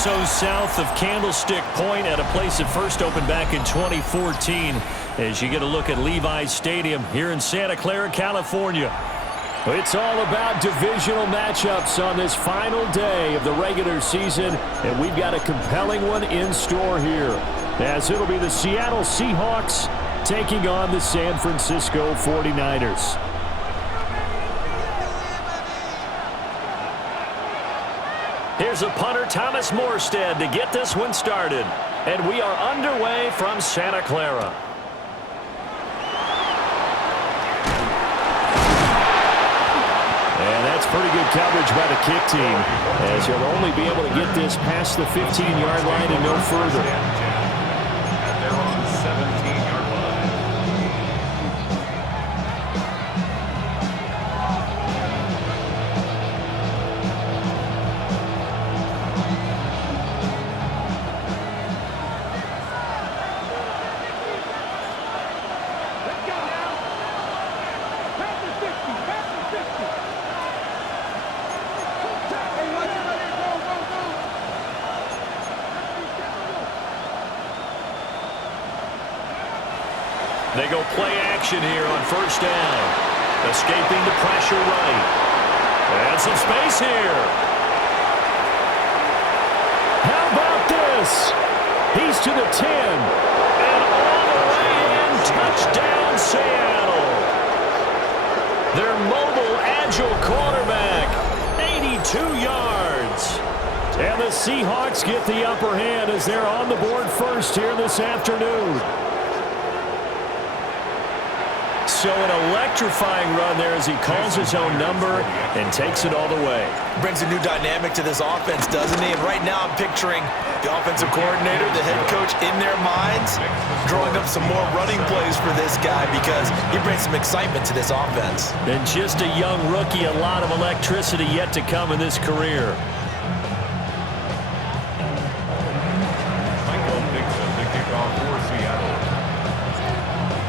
so south of Candlestick Point at a place that first opened back in 2014 as you get a look at Levi's Stadium here in Santa Clara, California. It's all about divisional matchups on this final day of the regular season, and we've got a compelling one in store here, as it'll be the Seattle Seahawks taking on the San Francisco 49ers. Here's a punter, Thomas Morstead, to get this one started. And we are underway from Santa Clara. And that's pretty good coverage by the kick team, as he'll only be able to get this past the 15-yard line and no further. At their own 17-yard line. They go play action here on first down. Escaping the pressure right. And some space here. How about this? He's to the 10. And all the way in. Touchdown, Seattle. Their mobile, agile quarterback. 82 yards. And the Seahawks get the upper hand as they're on the board first here this afternoon. So an electrifying run there as he calls his own number and takes it all the way. Brings a new dynamic to this offense, doesn't he? And right now I'm picturing the offensive coordinator, the head coach in their minds, drawing up some more running plays for this guy because he brings some excitement to this offense. And just a young rookie, a lot of electricity yet to come in this career.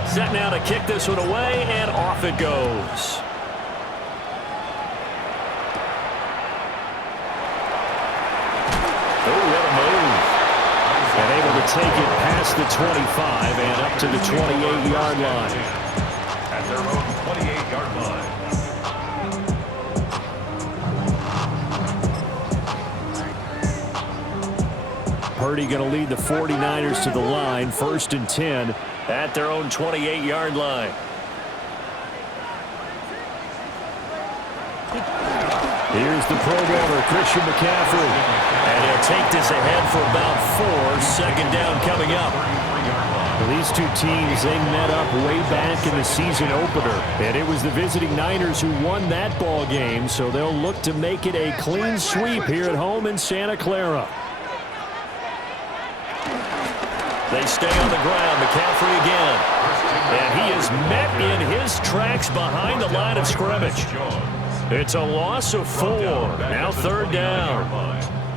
Set now to kick this one away, and off it goes. Oh, what a move. And able to take it past the 25 and up to the 28-yard line. At their own 28-yard line. Purdy going to lead the 49ers to the line, 1st and 10 at their own 28-yard line. Here's the Pro Bowler, Christian McCaffrey. And he'll take this ahead for about 4. Second down coming up. These two teams, they met up way back in the season opener. And it was the visiting Niners who won that ball game, so they'll look to make it a clean sweep here at home in Santa Clara. They stay on the ground. McCaffrey again. And he is met in his tracks behind the line of scrimmage. It's a loss of 4. Now 3rd down.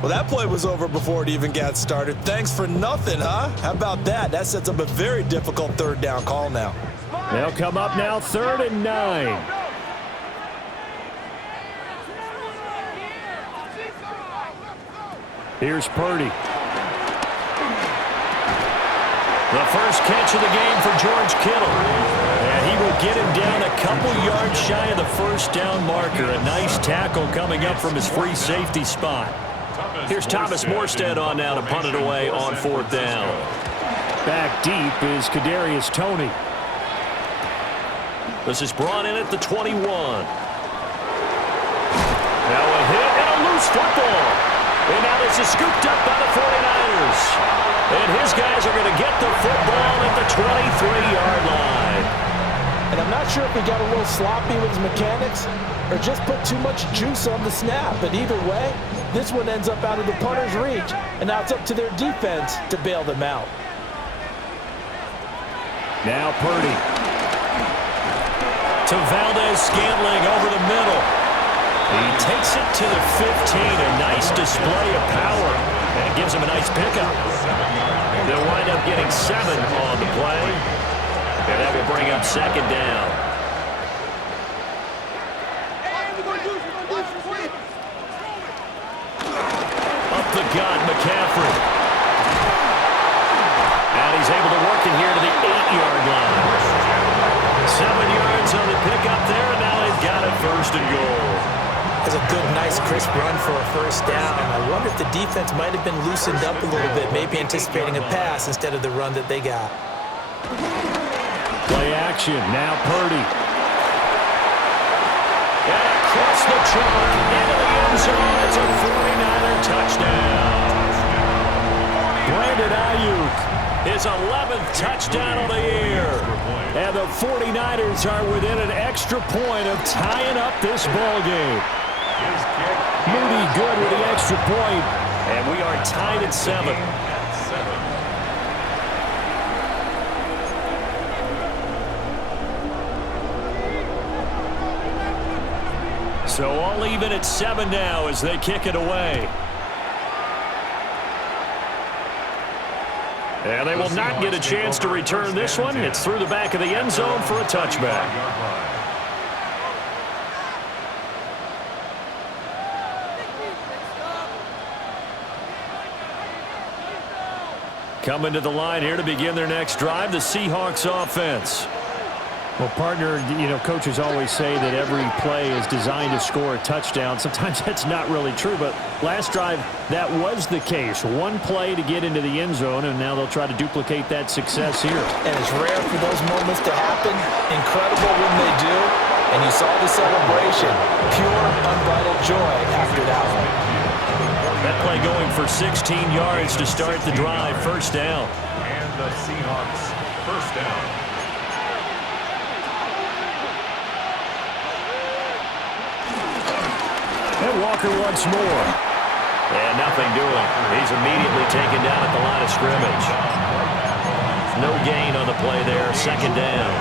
Well, that play was over before it even got started. Thanks for nothing, huh? How about that? That sets up a very difficult 3rd down call now. They'll come up now 3rd and 9. Here's Purdy. The first catch of the game for George Kittle. And he will get him down a couple yards shy of the first down marker. A nice tackle coming up from his free safety spot. Here's Thomas Morstead on now to punt it away on 4th down. Back deep is Kadarius Toney. This is brought in at the 21. Now a hit and a loose football. And now this is scooped up by the 49ers. And his guys are going to get the football at the 23-yard line. And I'm not sure if he got a little sloppy with his mechanics or just put too much juice on the snap. But either way, this one ends up out of the punter's reach. And now it's up to their defense to bail them out. Now Purdy. To Valdez-Scantling over the middle. He takes it to the 15. A nice display of power. And it gives him a nice pickup. They'll wind up getting 7 on the play. And that will bring up 2nd down. A the gut, McCaffrey. And he's able to work it here to the 8-yard line. 7 yards on the pickup there, and now they've got it first and goal. That's a good, nice, crisp run for a first down. I wonder if the defense might have been loosened up a little bit, maybe anticipating a pass instead of the run that they got. Play action, now Purdy. And across the chalk, into the end zone, it's a 49er touchdown. Brandon Ayuk, his 11th touchdown of the year. And the 49ers are within an extra point of tying up this ball game. Moody good with the extra point, and we are tied at 7. So all even at 7 now as they kick it away. And they will not get a chance to return this one. It's through the back of the end zone for a touchback. Coming to the line here to begin their next drive, the Seahawks offense. Well, partner, coaches always say that every play is designed to score a touchdown. Sometimes that's not really true, but last drive, that was the case. One play to get into the end zone, and now they'll try to duplicate that success here. And it's rare for those moments to happen. Incredible when they do. And you saw the celebration. Pure, unbridled joy after that one. That play going for 16 yards to start the drive. First down. And the Seahawks first down. And Walker once more. And nothing doing. He's immediately taken down at the line of scrimmage. No gain on the play there. Second down.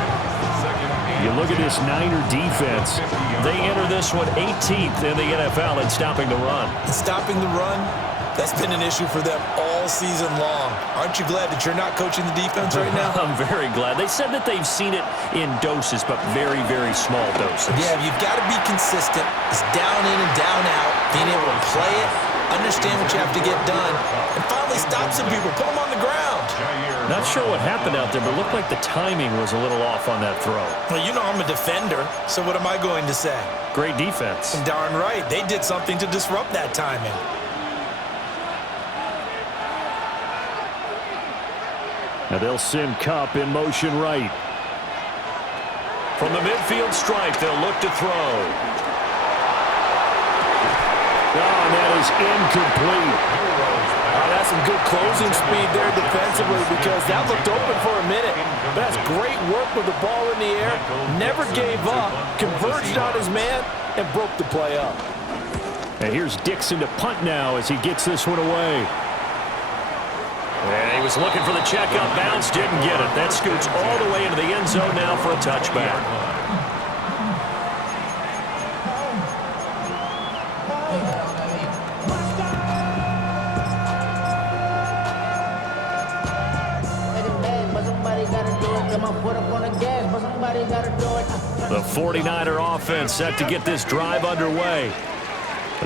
You look at this Niner defense. They enter this one 18th in the NFL in stopping the run. Stopping the run, that's been an issue for them all season long. Aren't you glad that you're not coaching the defense right now? I'm very glad. They said that they've seen it in doses, but very, very small doses. Yeah, you've got to be consistent. It's down in and down out. Being able to play it, understand what you have to get done, and finally stop some people, put them on the ground. Not sure what happened out there, but it looked like the timing was a little off on that throw. Well, you know I'm a defender, so what am I going to say? Great defense. Darn right. They did something to disrupt that timing. Now they'll send Kupp in motion right. From the midfield stripe, they'll look to throw. Oh, and that is incomplete. That's some good closing speed there defensively because that looked open for a minute. But that's great work with the ball in the air. Never gave up, converged on his man, and broke the play up. And here's Dixon to punt now as he gets this one away. And he was looking for the check-up bounce, didn't get it. That scoots all the way into the end zone now for a touchback. The 49er offense set to get this drive underway.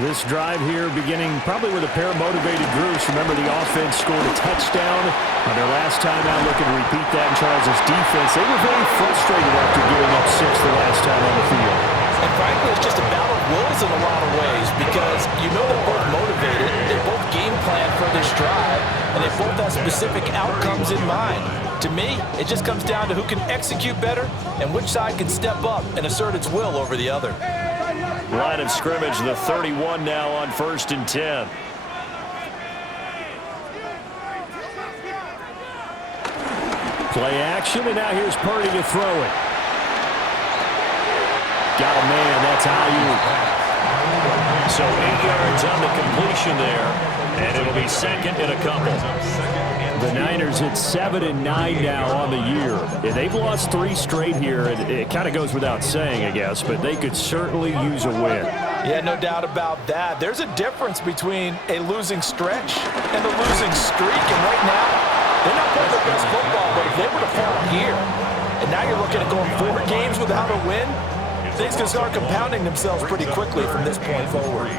This drive here beginning probably with a pair of motivated groups. Remember, the offense scored a touchdown on their last time out. Looking to repeat that in Charles' defense. They were very frustrated after giving up 6 the last time on the field. And frankly, it's just a battle of wills in a lot of ways because you know they're both motivated. They both game plan for this drive, and they both have specific outcomes in mind. To me, it just comes down to who can execute better and which side can step up and assert its will over the other. Line of scrimmage, the 31 now on 1st and 10. Play action, and now here's Purdy to throw it. Got a man, that's Ayuk. So 8 yards on the completion there, and it'll be second and a couple. The Niners at 7-9 now on the year. Yeah, they've lost 3 straight here, and it kind of goes without saying, I guess, but they could certainly use a win. Yeah, no doubt about that. There's a difference between a losing stretch and a losing streak, and right now, they're not playing their best football, but if they were to fall here, and now you're looking at going 4 games without a win, things can start compounding themselves pretty quickly from this point forward.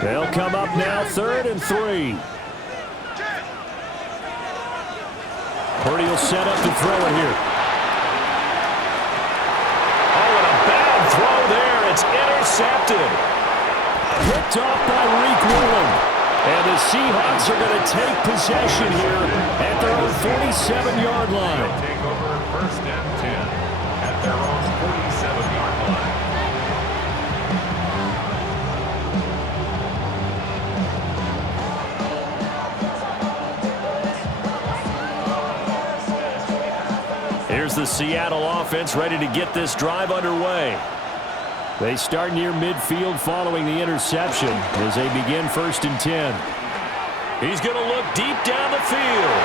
They'll come up now 3rd and 3. Purdy will set up to throw it here. Oh, and a bad throw there. It's intercepted. Picked off by Reek Woolen. And the Seahawks are going to take possession here at their own 47-yard line. Take over first and 10 at their own 47-yard line. Here's the Seattle offense ready to get this drive underway. They start near midfield following the interception as they begin 1st and 10. He's going to look deep down the field.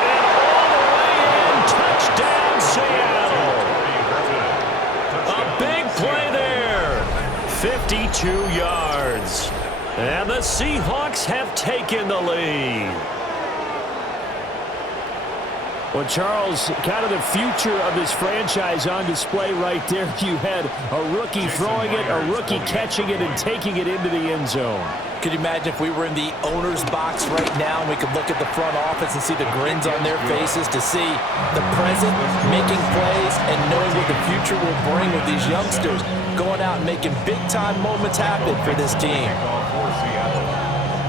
And all the way in. Touchdown, Seattle. A big play there. 52 yards. And the Seahawks have taken the lead. Well, Charles, kind of the future of this franchise on display right there. You had a rookie throwing it, a rookie catching it, and taking it into the end zone. Could you imagine if we were in the owner's box right now and we could look at the front office and see the grins on their faces, to see the present making plays and knowing what the future will bring with these youngsters going out and making big-time moments happen for this team.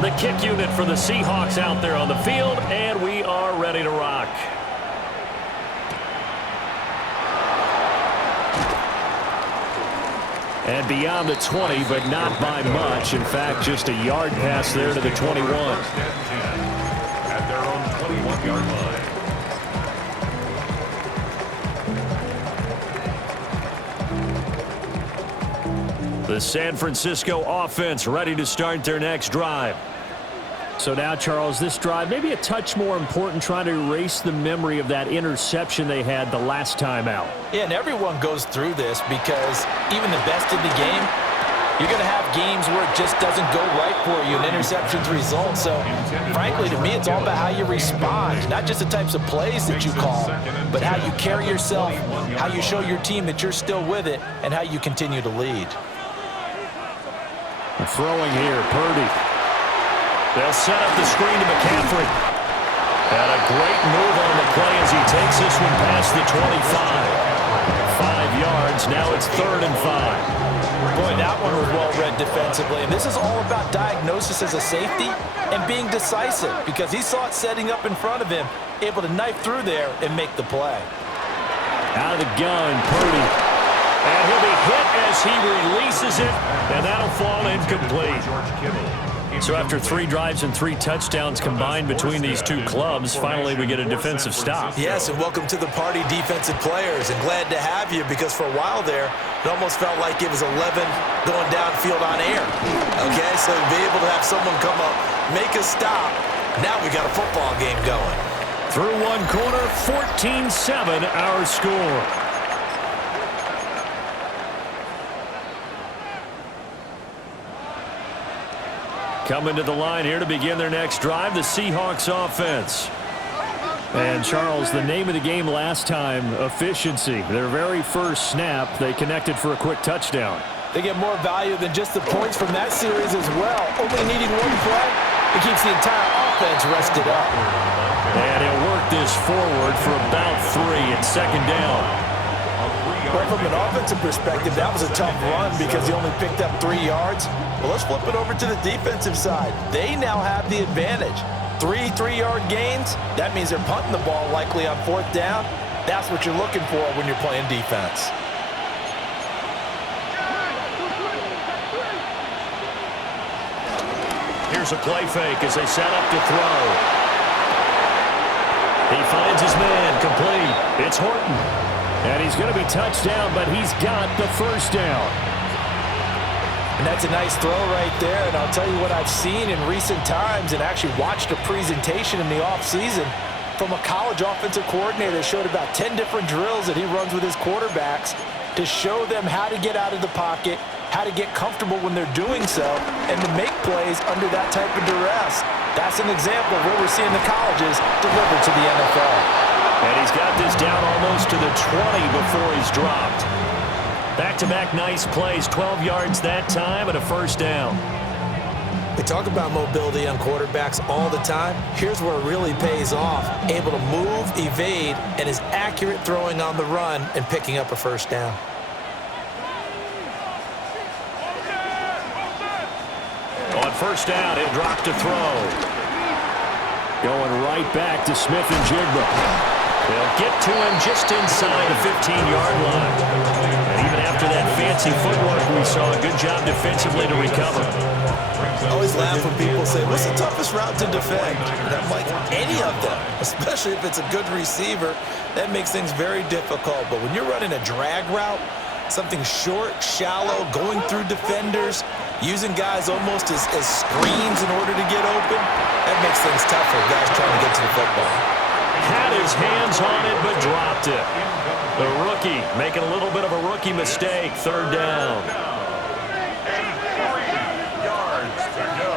The kick unit for the Seahawks out there on the field, and we are ready to rock. And beyond the 20, but not by much. In fact, just a yard pass there to the 21. First and 10 at their own 21-yard line. The San Francisco offense ready to start their next drive. So now, Charles, this drive maybe a touch more important, trying to erase the memory of that interception they had the last time out. Yeah, and everyone goes through this because even the best in the game, you're going to have games where it just doesn't go right for you and interceptions result. So, frankly, to me, it's all about how you respond, not just the types of plays that you call, but how you carry yourself, how you show your team that you're still with it, and how you continue to lead. Throwing here, Purdy. They'll set up the screen to McCaffrey. And a great move on the play as he takes this one past the 25. 5 yards, now it's 3rd and 5. Boy, that one was well read defensively. And this is all about diagnosis as a safety and being decisive, because he saw it setting up in front of him, able to knife through there and make the play. Out of the gun, Purdy. And he'll be hit as he releases it, and that'll fall incomplete. So after 3 drives and 3 touchdowns combined between these two clubs, finally we get a defensive stop. Yes, and welcome to the party, defensive players, and glad to have you, because for a while there, it almost felt like it was 11 going downfield on air. Okay, so to be able to have someone come up, make a stop, now we got a football game going. Through one quarter, 14-7 our score. Coming to the line here to begin their next drive, the Seahawks offense. And, Charles, the name of the game last time, efficiency. Their very first snap, they connected for a quick touchdown. They get more value than just the points from that series as well. Only needing one play, it keeps the entire offense rested up. And he'll work this forward for about 3 at 2nd down. But from an offensive perspective, that was a tough run because he only picked up 3 yards. Well, let's flip it over to the defensive side. They now have the advantage. 3 3-yard gains, that means they're punting the ball likely on 4th down. That's what you're looking for when you're playing defense. Here's a play fake as they set up to throw. He finds his man, complete. It's Horton. And he's going to be touched down, but he's got the first down. And that's a nice throw right there. And I'll tell you what I've seen in recent times and actually watched a presentation in the offseason from a college offensive coordinator that showed about 10 different drills that he runs with his quarterbacks to show them how to get out of the pocket, how to get comfortable when they're doing so, and to make plays under that type of duress. That's an example of what we're seeing the colleges deliver to the NFL. And he's got this down almost to the 20 before he's dropped. Back-to-back nice plays, 12 yards that time and a first down. We talk about mobility on quarterbacks all the time. Here's where it really pays off. Able to move, evade, and is accurate throwing on the run and picking up a first down. On first down, he'll drop to throw. Going right back to Smith and Jigba. They'll get to him just inside the 15-yard line. And even after that fancy footwork, we saw a good job defensively to recover. I always laugh when people say, what's the toughest route to defend? And I'm like, any of them, especially if it's a good receiver. That makes things very difficult. But when you're running a drag route, something short, shallow, going through defenders, using guys almost as screens in order to get open, that makes things tougher, guys trying to get to the football. Had his hands on it, but dropped it. The rookie making a little bit of a rookie mistake. Third down. And 3 yards to go.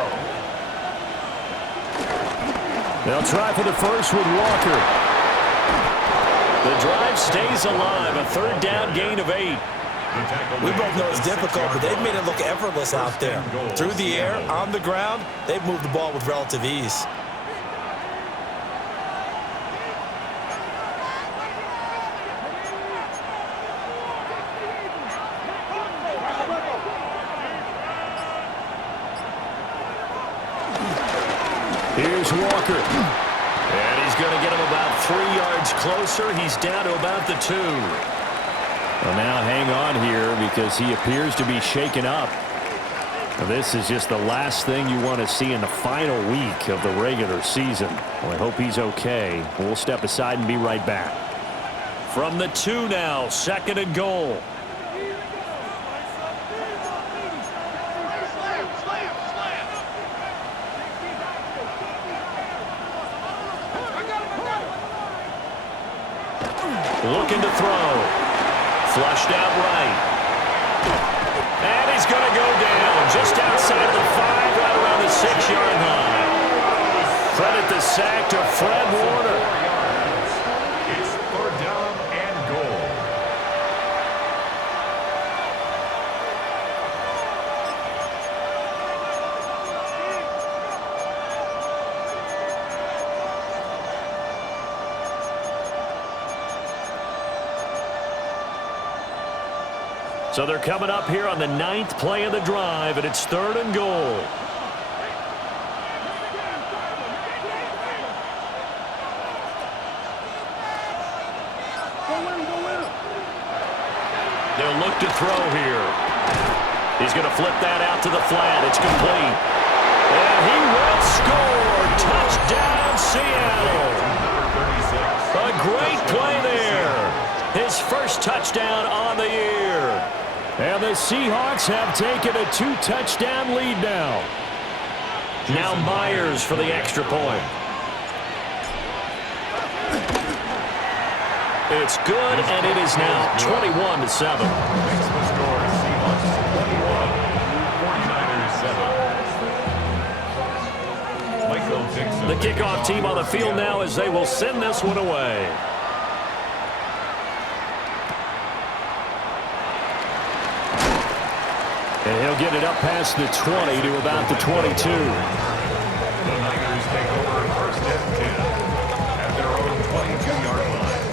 They'll try for the first with Walker. The drive stays alive. A third down gain of 8. We both know it's difficult, but they've made it look effortless out there. Through the air, on the ground, they've moved the ball with relative ease. Here's Walker. And he's going to get him about 3 yards closer. He's down to about the 2. Well, now hang on here because he appears to be shaken up. Now, this is just the last thing you want to see in the final week of the regular season. Well, I hope he's okay. We'll step aside and be right back. From the 2 now, 2nd and goal. Looking to throw. Flushed out right. And he's going to go down just outside of the 5, right around the 6-yard line. Credit the sack to Fred Warner. It's 3rd down and goal. So they're coming up here on the 9th play of the drive, and it's 3rd and goal. They'll look to throw here. He's going to flip that out to the flat. It's complete. And he will score. Touchdown, Seattle. A great play there. His first touchdown on the year. And the Seahawks have taken a 2-touchdown lead now. Now Myers for the extra point. It's good, and it is now 21-7. Makes the score Seahawks 21, 49ers 7. Michael Dixon. The kickoff team on the field now as they will send this one away. And he'll get it up past the 20 to about the 22. The Niners take over 1st and 10 at their own 22-yard line.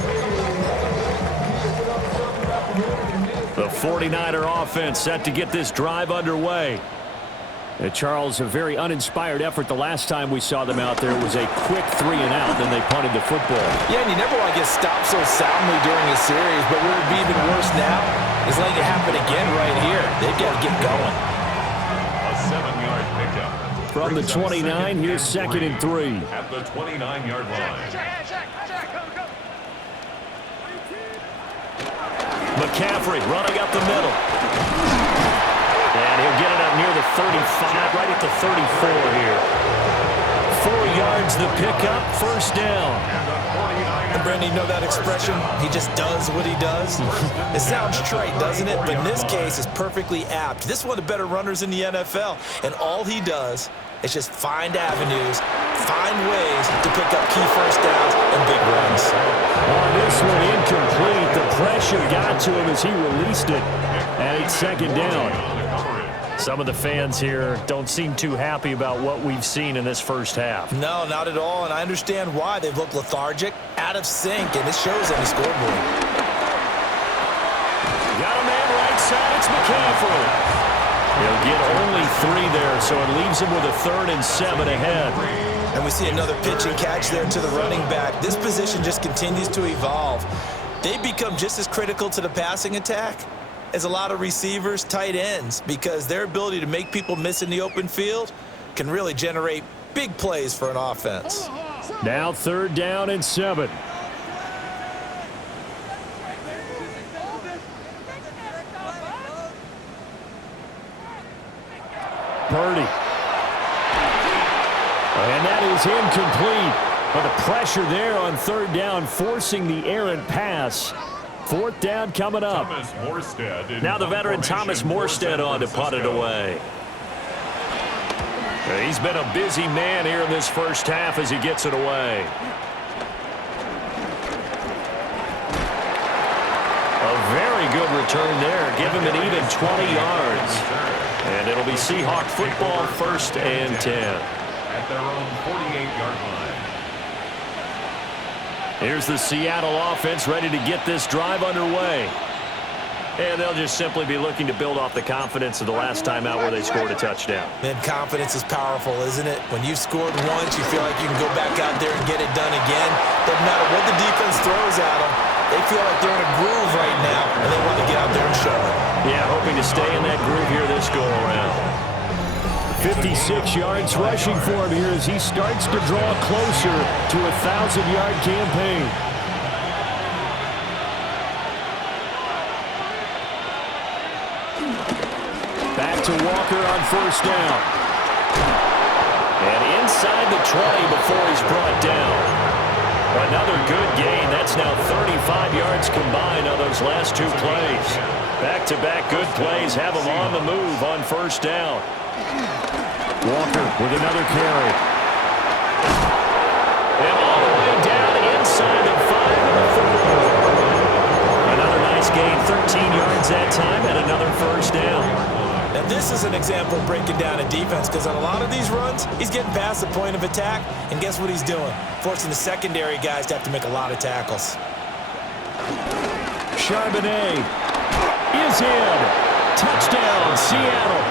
The 49er offense set to get this drive underway. Charles, a very uninspired effort the last time we saw them out there. It was a quick 3-and-out, then they punted the football. Yeah, and you never want to get stopped so soundly during a series, but what would be even worse now is letting it happen again right here. They've got to get going. A 7-yard pickup. From the 29, here's 2nd and 3. At the 29-yard line. McCaffrey running up the middle. And he'll get it up near the 35, right at the 34 here. 4 yards the pickup, 1st down. And Brandon, you know that expression? He just does what he does. It sounds trite, doesn't it? But in this case, it's perfectly apt. This is one of the better runners in the NFL. And all he does is just find avenues, find ways to pick up key first downs and big runs. On this one, incomplete. The pressure got to him as he released it. And it's 2nd down. Some of the fans here don't seem too happy about what we've seen in this first half. No, not at all, and I understand why. They've looked lethargic, out of sync, and it shows on the scoreboard. Got a man right side. It's McCaffrey. He'll get only 3 there, so it leaves him with a 3rd and 7 ahead. And we see another pitch and catch there to the running back. This position just continues to evolve. They become just as critical to the passing attack as a lot of receivers, tight ends, because their ability to make people miss in the open field can really generate big plays for an offense. Now 3rd down and 7. Purdy. And that is incomplete. But the pressure there on 3rd down, forcing the errant pass. 4th down coming up. Now the veteran Thomas Morstead on to punt it away. He's been a busy man here in this first half as he gets it away. A very good return there. Give him an even 20 yards. And it'll be Seahawk football, 1st and 10. At their own 48-yard line. Here's the Seattle offense ready to get this drive underway. And they'll just simply be looking to build off the confidence of the last time out where they scored a touchdown. Man, confidence is powerful, isn't it? When you've scored once, you feel like you can go back out there and get it done again. Doesn't matter what the defense throws at them. They feel like they're in a groove right now, and they want to get out there and show it. Yeah, hoping to stay in that groove here this go-around. 56 yards rushing for him here as he starts to draw closer to a 1,000-yard campaign. Back to Walker on 1st down. And inside the 20 before he's brought down. Another good gain. That's now 35 yards combined on those last 2 plays. Back-to-back good plays have him on the move on 1st down. Walker with another carry. And all the way down inside the 5 and 4. Another nice gain, 13 yards that time, and another 1st down. Now, this is an example of breaking down a defense because on a lot of these runs, he's getting past the point of attack, and guess what he's doing? Forcing the secondary guys to have to make a lot of tackles. Charbonnet is in. Touchdown, Seattle.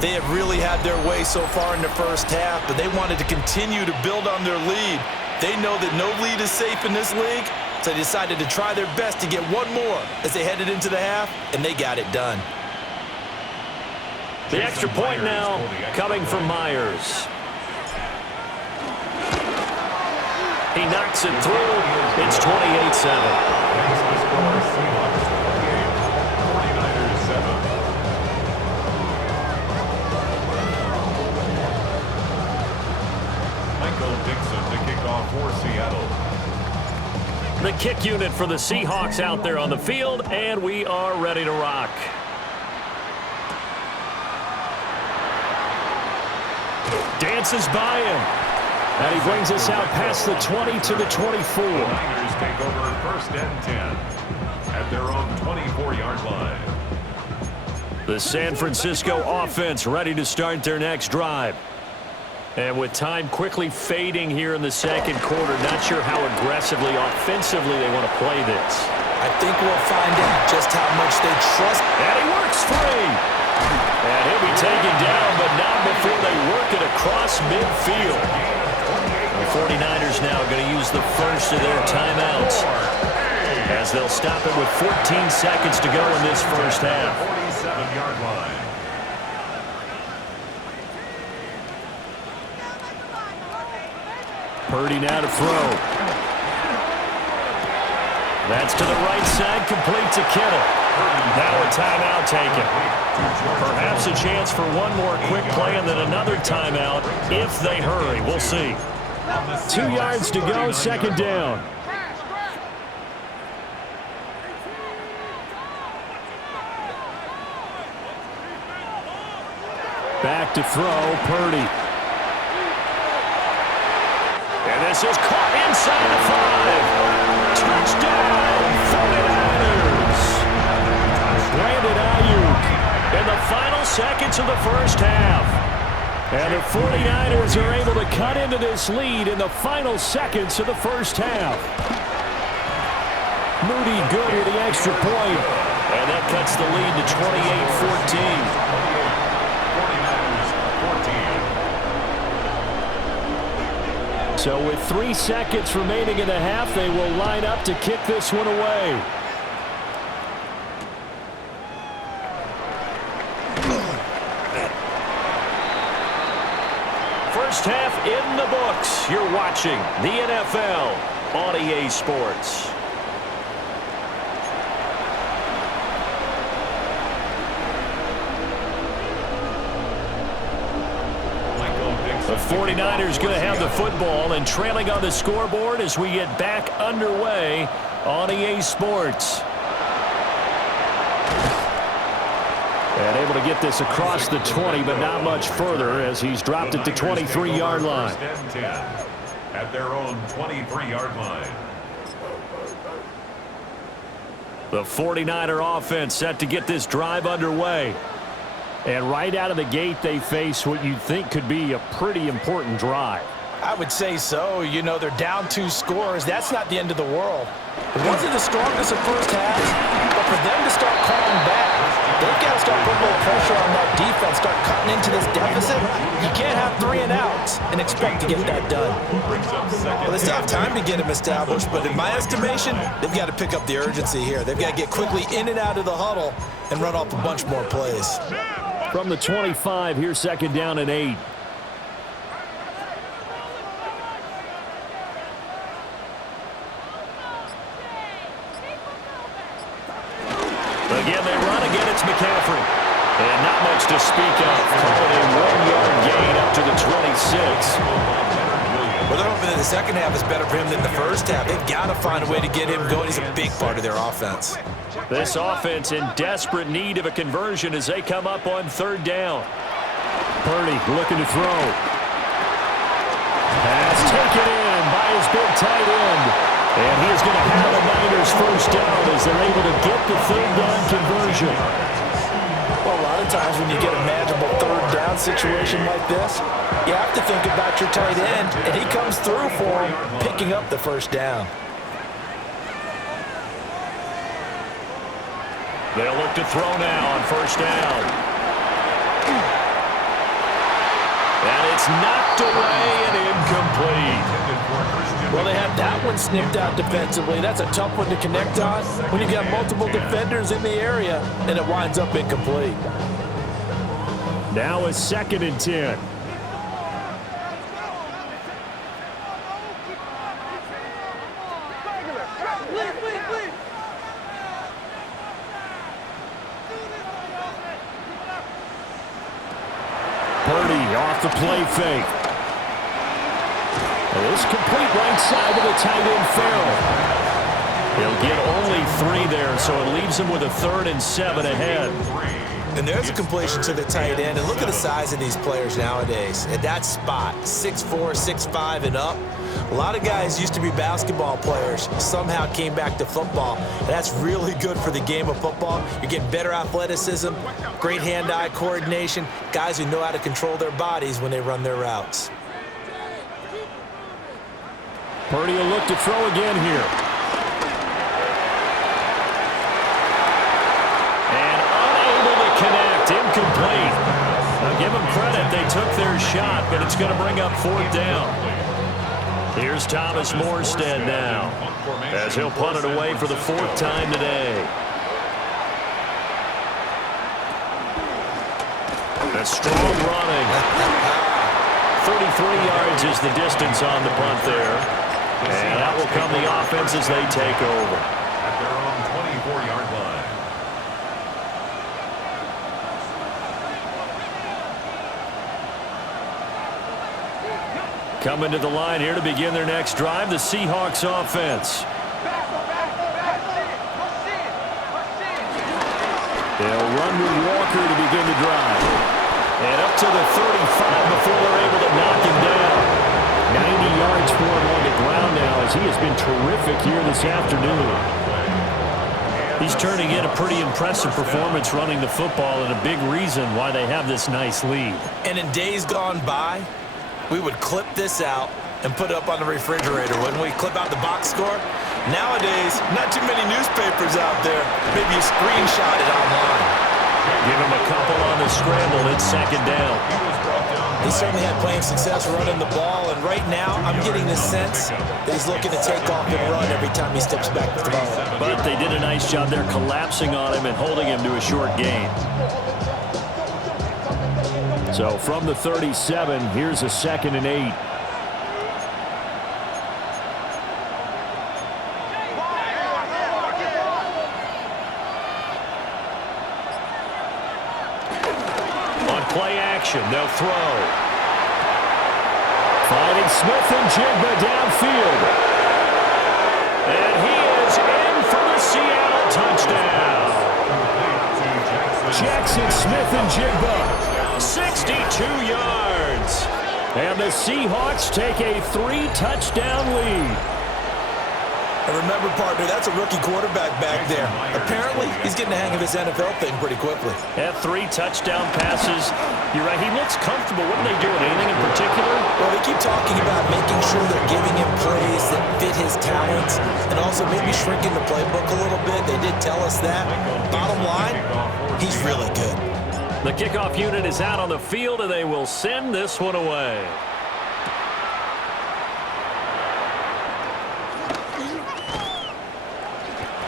They have really had their way so far in the first half, but they wanted to continue to build on their lead. They know that no lead is safe in this league, so they decided to try their best to get one more as they headed into the half, and they got it done. The extra point now coming from Myers. He knocks it through. It's 28-7. For Seattle. The kick unit for the Seahawks out there on the field, and we are ready to rock. Dances by him. And he brings us out past the 20 to the 24. The Niners take over 1st and 10 at their own 24-yard line. The San Francisco offense ready to start their next drive. And with time quickly fading here in the 2nd quarter, not sure how aggressively, offensively they want to play this. I think we'll find out just how much they trust. And he works free. And he'll be taken down, but not before they work it across midfield. The 49ers now going to use the first of their timeouts as they'll stop it with 14 seconds to go in this first half. 47-yard line. Purdy now to throw. That's to the right side, complete to Kittle. Now a timeout taken. Perhaps a chance for one more quick play and then another timeout if they hurry. We'll see. 2 yards to go, 2nd down. Back to throw, Purdy. And this is caught inside the 5. Touchdown, 49ers. final seconds of the first half. And the 49ers are able to cut into this lead in the final seconds of the first half. Moody good with the extra point. And that cuts the lead to 28-14. So with 3 seconds remaining in the half, they will line up to kick this one away. First half in the books. You're watching the NFL on EA Sports. The 49ers going to have the football and trailing on the scoreboard as we get back underway on EA Sports. And able to get this across the 20, but not much further as he's dropped it to 23-yard line. At their own 23-yard line. The 49er offense set to get this drive underway. And right out of the gate, they face what you'd think could be a pretty important drive. I would say so. You know, they're down 2 scores. That's not the end of the world. It wasn't the strongest of first halves, but for them to start calling back, they've got to start putting a little pressure on that defense, start cutting into this deficit. You can't have 3 and outs and expect to get that done. Well, they still have time to get them established, but in my estimation, they've got to pick up the urgency here. They've got to get quickly in and out of the huddle and run off a bunch more plays. From the 25, here's second down and 8. Again, they run. Again, it's McCaffrey. And not much to speak of. Call it a 1-yard gain up to the 26. Well, they're hoping that the second half is better for him than the first half. They've got to find a way to get him going. He's a big part of their offense. This offense in desperate need of a conversion as they come up on third down. Purdy looking to throw. Pass taken in by his big tight end. And he is going to have the Niners first down as they're able to get the third down conversion. Well, a lot of times when you get a manageable third down situation like this, you have to think about your tight end, and he comes through for him, picking up the first down. They'll look to throw now on first down. And it's knocked away and incomplete. Well, they have that one snipped out defensively. That's a tough one to connect on when you've got multiple defenders in the area, and it winds up incomplete. Now a 2nd and 10. Purdy off the play fake. This complete right side to the tight end Farrell. He'll get only 3 there, so it leaves him with a 3rd and 7 ahead. And there's a completion to the tight end. And look at the size of these players nowadays. At that spot, 6'4", 6'5", and up. A lot of guys used to be basketball players, somehow came back to football. And that's really good for the game of football. You're getting better athleticism, great hand-eye coordination, guys who know how to control their bodies when they run their routes. Purdy will look to throw again here. And unable to connect, incomplete. Now give them credit, they took their shot, but it's going to bring up 4th down. Here's Thomas Morstead now, as he'll punt it away for the 4th time today. A strong running. 33 yards is the distance on the punt there. And that will come the offense as they take over. At their own 24-yard line. Coming to the line here to begin their next drive, the Seahawks offense. They'll run with Walker to begin the drive. And up to the 35 before they're able to knock him down. 90 yards for him on the ground now as he has been terrific here this afternoon. He's turning in a pretty impressive performance running the football, and a big reason why they have this nice lead. And in days gone by, we would clip this out and put it up on the refrigerator. When we clip out the box score, nowadays, not too many newspapers out there. Maybe you screenshot it online. Give him a couple on the scramble. It's second down. He certainly had plenty of success running the ball, and right now I'm getting the sense that he's looking to take off and run every time he steps back to throw. But they did a nice job there collapsing on him and holding him to a short gain. So from the 37, here's a 2nd and 8. Play action, they'll throw. Finding Smith and Jigba downfield. And he is in for the Seattle touchdown. Jackson Smith and Jigba, 62 yards. And the Seahawks take a 3-touchdown lead. And remember, partner, that's a rookie quarterback back there. Apparently, he's getting the hang of this NFL thing pretty quickly. Had 3 touchdown passes. You're right, he looks comfortable. What are they doing? Anything in particular? Well, they keep talking about making sure they're giving him plays that fit his talents and also maybe shrinking the playbook a little bit. They did tell us that. Bottom line, he's really good. The kickoff unit is out on the field, and they will send this one away.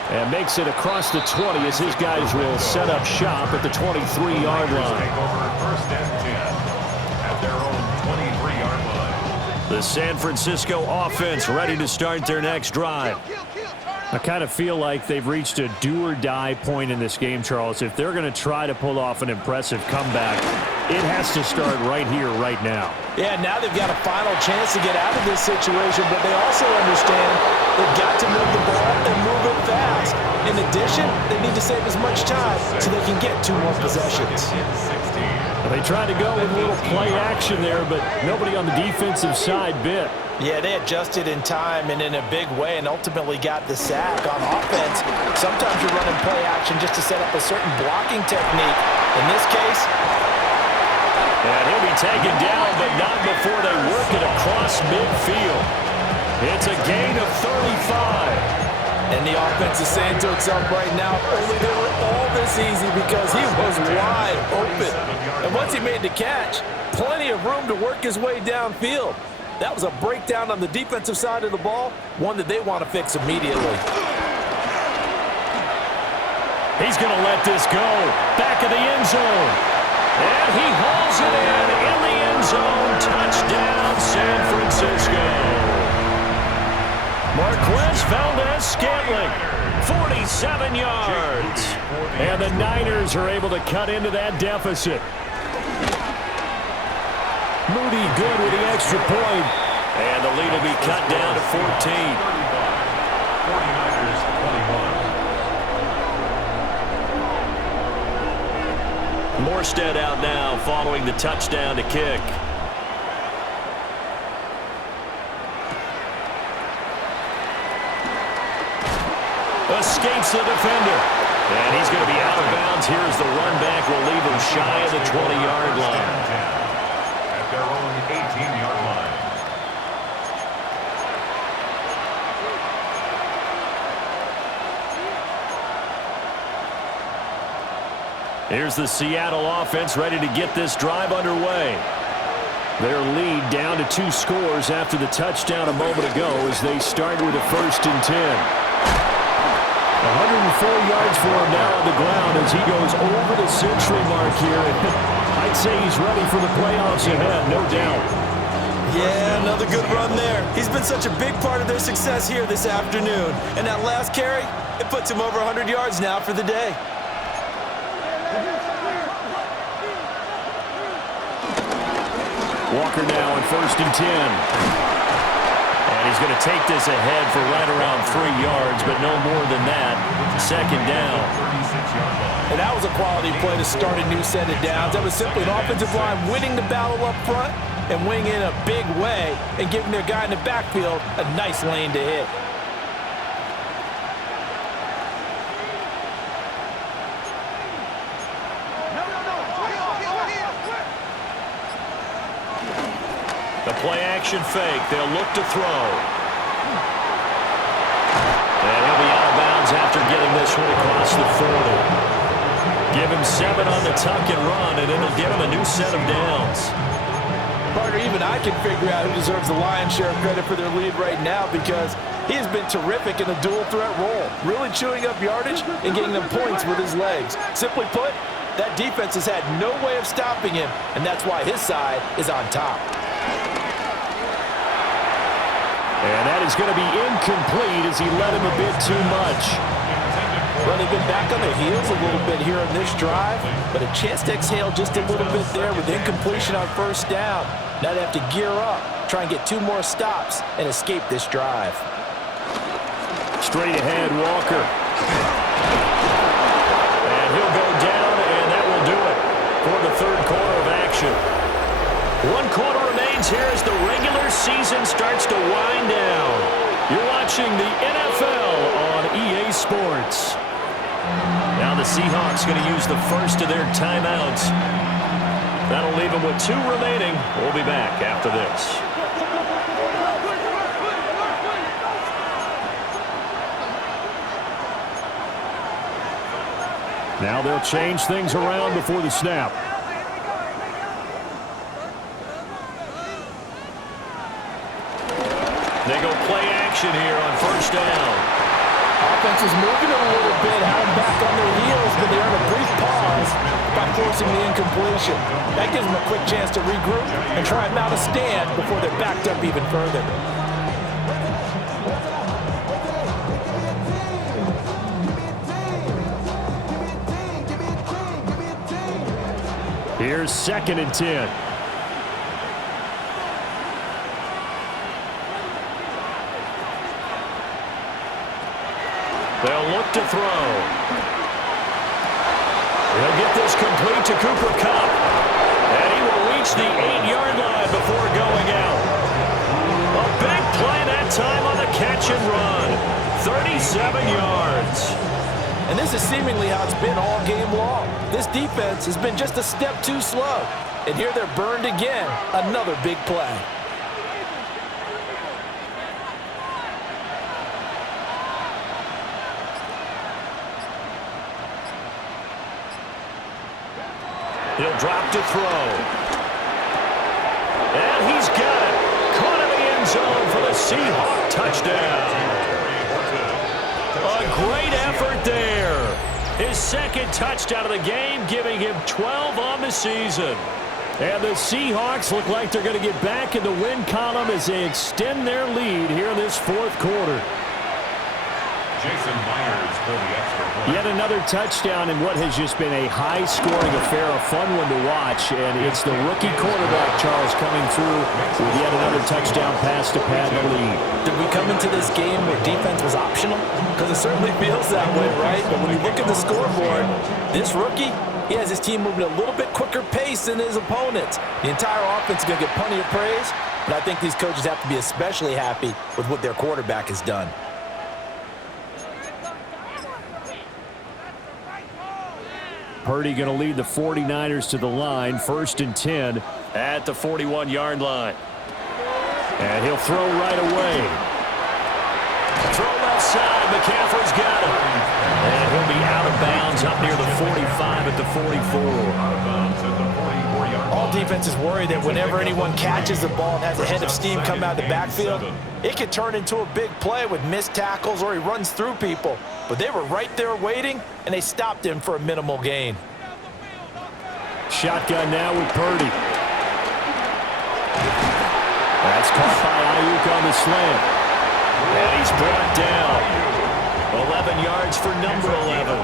And makes it across the 20 as his guys will set up shop at the 23-yard line. First and 10 at their own 23-yard line. The San Francisco offense ready to start their next drive. I kind of feel like they've reached a do-or-die point in this game, Charles. If they're going to try to pull off an impressive comeback, it has to start right here, right now. Yeah, now they've got a final chance to get out of this situation, but they also understand they've got to move the ball and move it fast. In addition, they need to save as much time so they can get 2 more possessions. They tried to go with a little play action there, but nobody on the defensive side bit. Yeah, they adjusted in time and in a big way and ultimately got the sack. On offense, sometimes you're running play action just to set up a certain blocking technique. In this case, and he'll be taken down, but not before they work it across midfield. It's a gain of 35. And the offense is saying to itself right now, only they were all this easy because he was wide open. And once he made the catch, plenty of room to work his way downfield. That was a breakdown on the defensive side of the ball, one that they want to fix immediately. He's going to let this go. Back of the end zone. And he hauls it in the end zone. Touchdown, San Francisco. Marquez Valdez-Scantling, 47 yards. And the Niners are able to cut into that deficit. Moody good with the extra point. And the lead will be cut down to 14. 49ers 21. Morstead out now following the touchdown to kick. Escapes the defender. And he's going to be out of bounds. Here's the run back. Will leave him shy of the 20-yard line. At their own 18-yard line. Here's the Seattle offense ready to get this drive underway. Their lead down to 2 scores after the touchdown a moment ago as they start with a 1st and 10. 104 yards for him now on the ground as he goes over the century mark here. I'd say he's ready for the playoffs ahead, no doubt. yeah, another good run there. He's been such a big part of their success here this afternoon. And that last carry, it puts him over 100 yards now for the day. Walker now on 1st and 10. And he's going to take this ahead for right around 3 yards, but no more than that. 2nd down. And that was a quality play to start a new set of downs. That was simply an offensive line winning the battle up front and winning in a big way and giving their guy in the backfield a nice lane to hit. The play action fake. They'll look to throw. And he'll be out of bounds after getting this one across the 40. Give him 7 on the tuck and run, and it'll give him a new set of downs. Partner, even I can figure out who deserves the lion's share of credit for their lead right now, because he has been terrific in the dual threat role, really chewing up yardage and getting them points with his legs. Simply put, that defense has had no way of stopping him, and that's why his side is on top. And that is going to be incomplete as he led him a bit too much. Well, they've been back on their heels a little bit here in this drive, but a chance to exhale just a little bit there with incompletion on first down. Now they have to gear up, try and get 2 more stops, and escape this drive. Straight ahead, Walker. And he'll go down, and that will do it for the third quarter of action. 1 quarter remains here as the regular season starts to wind down. You're watching the NFL on EA Sports. Now the Seahawks going to use the first of their timeouts. That'll leave them with 2 remaining. We'll be back after this. Now they'll change things around before the snap. They go play action here on first down. Offense is moving a little bit, had them back on their heels, but they earn a brief pause by forcing the incompletion. That gives them a quick chance to regroup and try and mount a stand before they're backed up even further. Here's 2nd and 10. They'll look to throw. He'll get this complete to Cooper Kupp. And he will reach the 8-yard line before going out. A big play that time on the catch and run. 37 yards. And this is seemingly how it's been all game long. This defense has been just a step too slow. And here they're burned again. Another big play. He'll drop to throw. And he's got it. Caught in the end zone for the Seahawks touchdown. A great effort there. His 2nd touchdown of the game, giving him 12 on the season. And the Seahawks look like they're going to get back in the win column as they extend their lead here in this 4th quarter. Jason Myers for the extra point. Yet another touchdown in what has just been a high-scoring affair, a fun one to watch. And it's the rookie quarterback, Charles, coming through with yet another touchdown pass to pad the lead. Did we come into this game where defense was optional? Because it certainly feels that way, right? But when you look at the scoreboard, this rookie, he has his team moving at a little bit quicker pace than his opponents. The entire offense is going to get plenty of praise, but I think these coaches have to be especially happy with what their quarterback has done. Purdy going to lead the 49ers to the line, 1st and 10 at the 41-yard line. And he'll throw right away. Throw left side. McCaffrey's got it. And he'll be out of bounds up near the 45 at the 44. All defenses worry that whenever anyone catches the ball and has a head of steam come out of the backfield, it can turn into a big play with missed tackles or he runs through people. But they were right there waiting, and they stopped him for a minimal gain. Shotgun now with Purdy. That's caught by Ayuk on the slant. And he's brought down. 11 yards for number 11.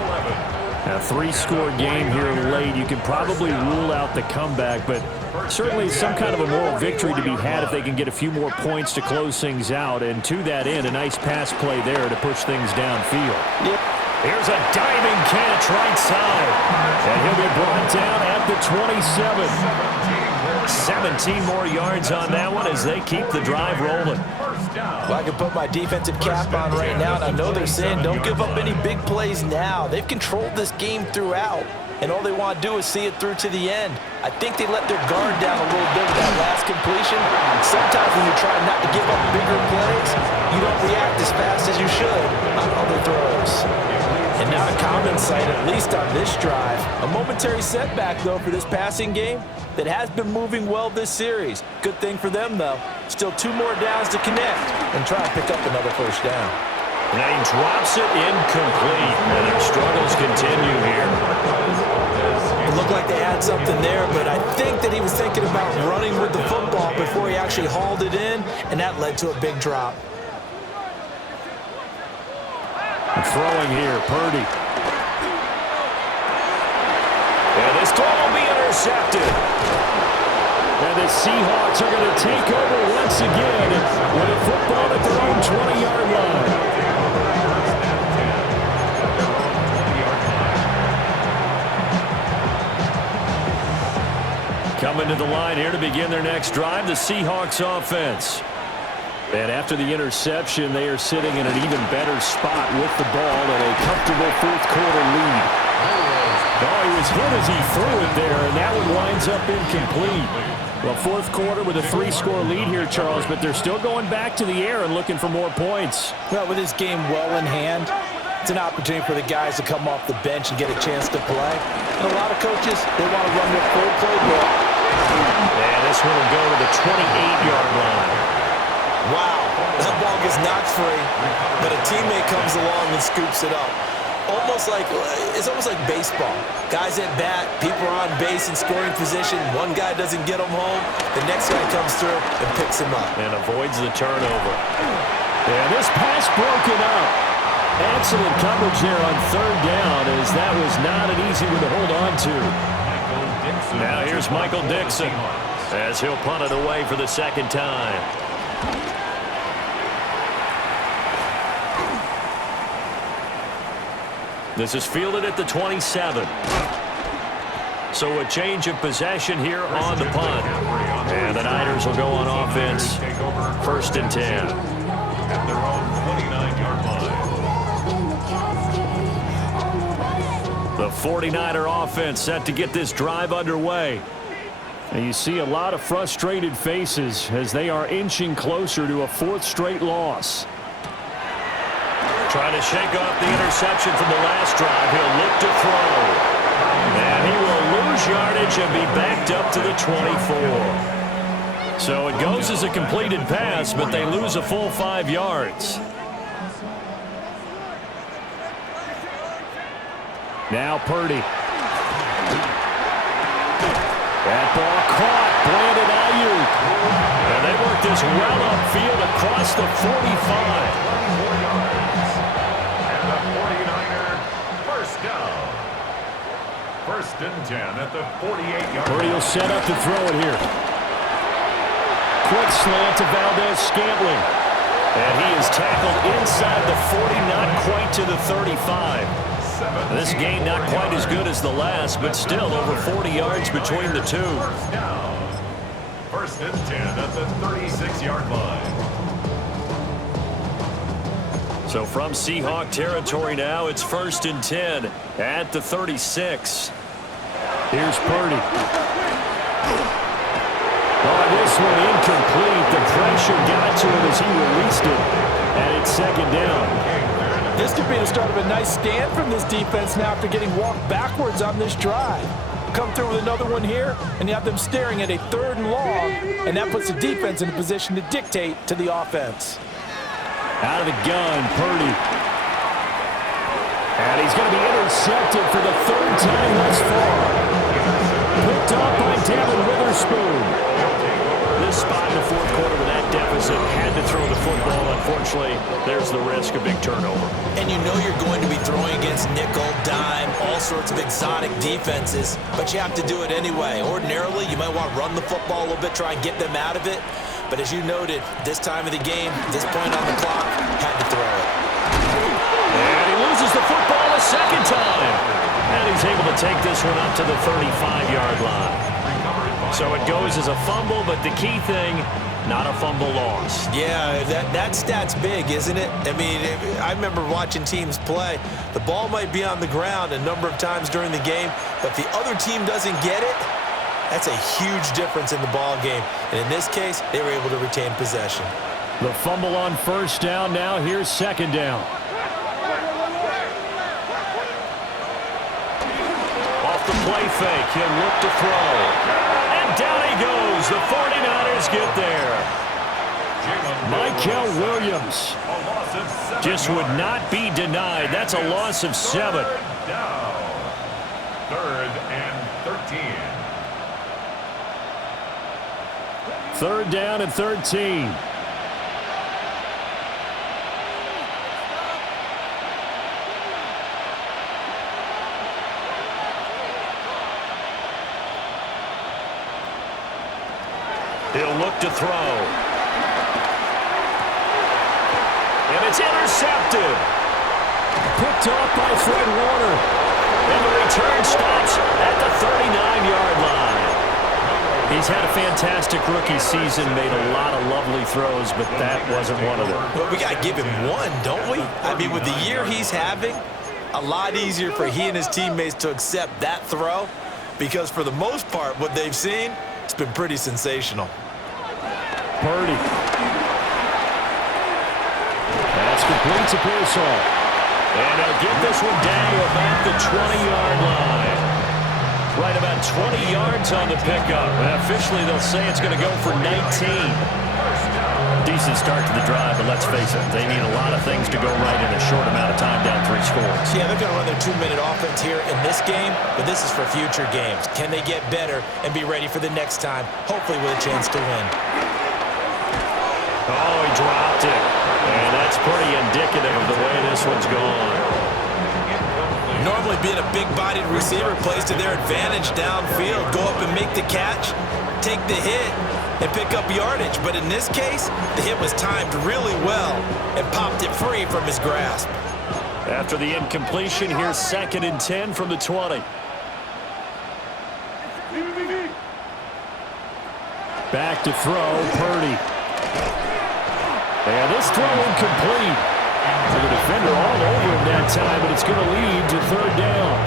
A 3-score game here late. You can probably rule out the comeback, but certainly some kind of a moral victory to be had if they can get a few more points to close things out. And to that end, a nice pass play there to push things downfield. Yep. Here's a diving catch right side. And he'll be brought down at the 27. 17 more yards on that one as they keep the drive rolling. Well, I can put my defensive cap on right now, and I know they're saying don't give up any big plays now. They've controlled this game throughout, and all they want to do is see it through to the end. I think they let their guard down a little bit with that last completion. completion. Sometimes when you're trying not to give up bigger plays, you don't react as fast as you should on other throws. And not a common sight, at least on this drive. A momentary setback, though, for this passing game that has been moving well this series. Good thing for them, though. Still 2 more downs to connect and try and pick up another first down. And he drops it incomplete. And their struggles continue here. It looked like they had something there, but I think that he was thinking about running with the football before he actually hauled it in, and that led to a big drop. And throwing here, Purdy. And this throw will be intercepted. And the Seahawks are going to take over once again with a football at their own 20-yard line. Coming to the line here to begin their next drive, the Seahawks offense. And after the interception, they are sitting in an even better spot with the ball and a comfortable fourth-quarter lead. Oh, he was hit as he threw it there, and that one winds up incomplete. Well, fourth quarter with a 3-score lead here, Charles, but they're still going back to the air and looking for more points. Well, with this game well in hand, it's an opportunity for the guys to come off the bench and get a chance to play. And a lot of coaches, they want to run their full playbook. And this one will go to the 28-yard line. Wow, that ball gets knocked free, but a teammate comes along and scoops it up. It's almost like baseball. Guys at bat, people are on base in scoring position. One guy doesn't get him home. The next guy comes through and picks him up. And avoids the turnover. And this pass broken up. Excellent coverage there on third down, as that was not an easy one to hold on to. Now here's Michael Dixon as he'll punt it away for the second time. This is fielded at the 27. So a change of possession here on the punt. And the Niners will go on offense. 1st and 10. At their own 29-yard line. The 49er offense set to get this drive underway. And you see a lot of frustrated faces as they are inching closer to a 4th straight loss. Trying to shake off the interception from the last drive. He'll look to throw. And he will lose yardage and be backed up to the 24. So it goes as a completed pass, but they lose a full 5 yards. Now Purdy. That ball caught. Brandon Ayuk. And they work this well upfield across the 45. And the 49er first down. 1st and 10 at the 48-yard line. Purdy will set up to throw it here. Quick slant to Valdez-Scantling. And he is tackled inside the 40, not quite to the 35. This game not quite as good as the last, but still over 40 yards between the two. First down. 1st and 10 at the 36-yard line. So from Seahawk territory now, it's 1st and 10 at the 36. Here's Purdy. Oh, this one incomplete. The pressure got to him as he released it. And it's 2nd down. This could be the start of a nice stand from this defense now after getting walked backwards on this drive. Come through with another one here, and you have them staring at a 3rd and long, and that puts the defense in a position to dictate to the offense. Out of the gun, Purdy. And he's going to be intercepted for the 3rd time thus far. Picked up by Devin Witherspoon. This spot in the 4th quarter with that deficit, had to throw the football. Unfortunately, there's the risk of big turnover. And you know you're going to be throwing against nickel, dime, all sorts of exotic defenses, but you have to do it anyway. Ordinarily, you might want to run the football a little bit, try and get them out of it. But as you noted, this time of the game, this point on the clock, had to throw it. And he loses the football a 2nd time. And he's able to take this one up to the 35-yard line. So it goes as a fumble, but the key thing, not a fumble loss. Yeah, that stat's big, isn't it? I mean, I remember watching teams play. The ball might be on the ground a number of times during the game, but if the other team doesn't get it, That's a huge difference in the ball game. And in this case, they were able to retain possession. The fumble on first down. Now here's second down. Off the play fake, he'll look to throw. And down he goes. The 49ers get there. Michael Williams just would not be denied. That's a loss of 7. Down. 3rd and 13. 3rd down and 13. He'll look to throw. And it's intercepted. Picked off by Fred Warner. And the return stops at the 39-yard line. He's had a fantastic rookie season, made a lot of lovely throws, but that wasn't one of them. Well, we got to give him one, don't we? I mean, with the year he's having, a lot easier for he and his teammates to accept that throw because for the most part, what they've seen, it's been pretty sensational. Purdy. That's complete to Pearsall. And he'll get this one down to about the 20-yard line. Right about 20 yards on the pickup. And officially, they'll say it's going to go for 19. Decent start to the drive, but let's face it, they need a lot of things to go right in a short amount of time down 3 scores. Yeah, they're going to run their 2-minute offense here in this game, but this is for future games. Can they get better and be ready for the next time, hopefully with a chance to win? Oh, he dropped it. And that's pretty indicative of the way this one's gone. Normally being a big-bodied receiver plays to their advantage downfield. Go up and make the catch, take the hit, and pick up yardage. But in this case, the hit was timed really well and popped it free from his grasp. After the incompletion, here's 2nd and 10 from the 20. Back to throw, Purdy. And this throw incomplete. So the defender all over him that time, but it's going to lead to 3rd down.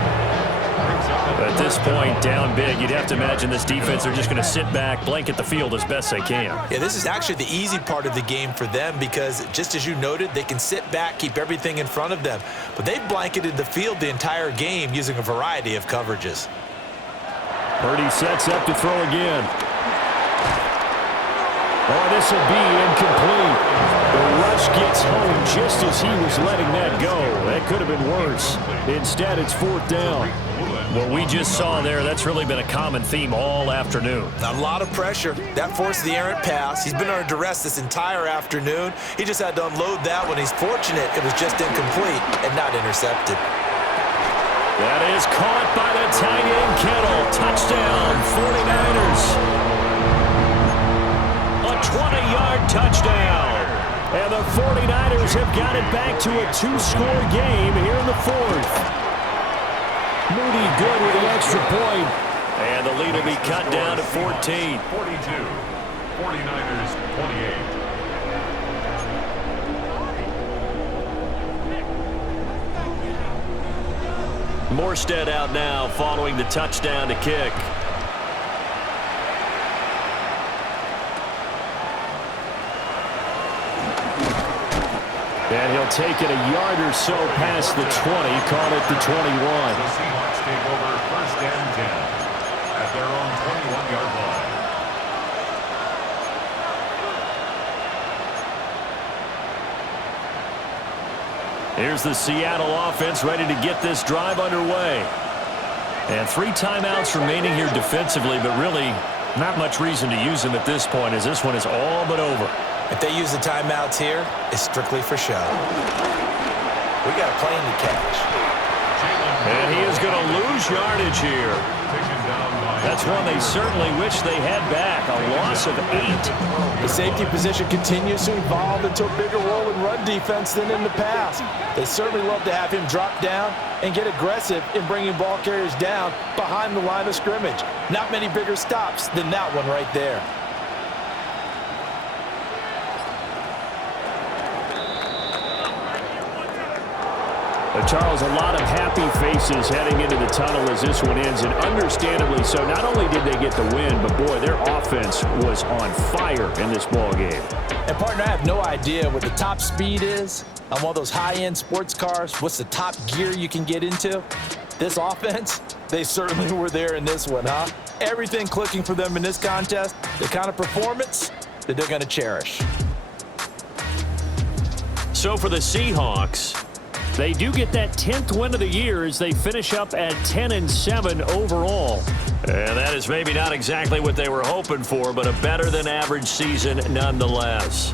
At this point, down big, you'd have to imagine this defense are just going to sit back, blanket the field as best they can. Yeah, this is actually the easy part of the game for them because, just as you noted, they can sit back, keep everything in front of them. But they've blanketed the field the entire game using a variety of coverages. Purdy sets up to throw again. Oh, this will be incomplete. The rush gets home just as he was letting that go. That could have been worse. Instead, it's 4th down. What we just saw there, that's really been a common theme all afternoon. A lot of pressure. That forced the errant pass. He's been under duress this entire afternoon. He just had to unload that when he's fortunate it was just incomplete and not intercepted. That is caught by the tight end Kittle. Touchdown, 49ers. A 20-yard touchdown. And the 49ers have got it back to a 2-score game here in the 4th. Moody good with the extra point. And the lead will be cut down to 14. 42. 49ers 28. Morstead out now following the touchdown to kick. And he'll take it a yard or so past the 20, caught at the 21. The Seahawks take over 1st and 10 at their own 21-yard line. Here's the Seattle offense ready to get this drive underway. And 3 timeouts remaining here defensively, but really not much reason to use them at this point as this one is all but over. If they use the timeouts here, it's strictly for show. We got a plane to catch. And he is going to lose yardage here. That's one they certainly wish they had back. A loss of 8. The safety position continues to evolve into a bigger role in run defense than in the past. They certainly love to have him drop down and get aggressive in bringing ball carriers down behind the line of scrimmage. Not many bigger stops than that one right there. Charles, a lot of happy faces heading into the tunnel as this one ends, and understandably so. Not only did they get the win, but, boy, their offense was on fire in this ball game. And, partner, I have no idea what the top speed is on one of those high-end sports cars. What's the top gear you can get into? This offense, they certainly were there in this one, huh? Everything clicking for them in this contest, the kind of performance that they're going to cherish. So for the Seahawks, they do get that 10th win of the year as they finish up at 10-7 overall. And that is maybe not exactly what they were hoping for, but a better than average season nonetheless.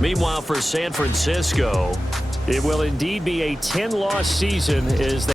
Meanwhile, for San Francisco, it will indeed be a 10-loss season as they